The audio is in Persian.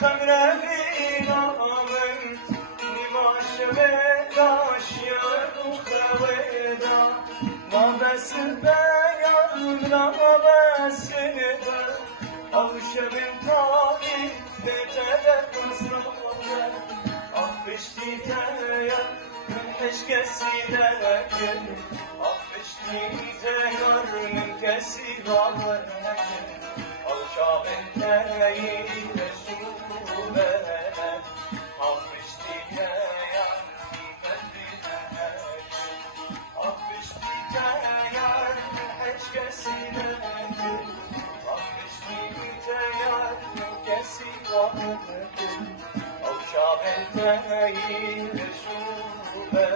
خمرهی نامن نیماش بداش یادو خویدا ما بس بیان را بس دا او شبن تاقی بتدر مصنوعه آفشتی تایا من حشکسی نکن آفشتی تایا من کسی باور نکن او شابن تایی رسوله آفشتی تایا آفشتی تایا من حشکسی نکن آفشتی تایا من کسی باور نکن او شابن تایی رسوله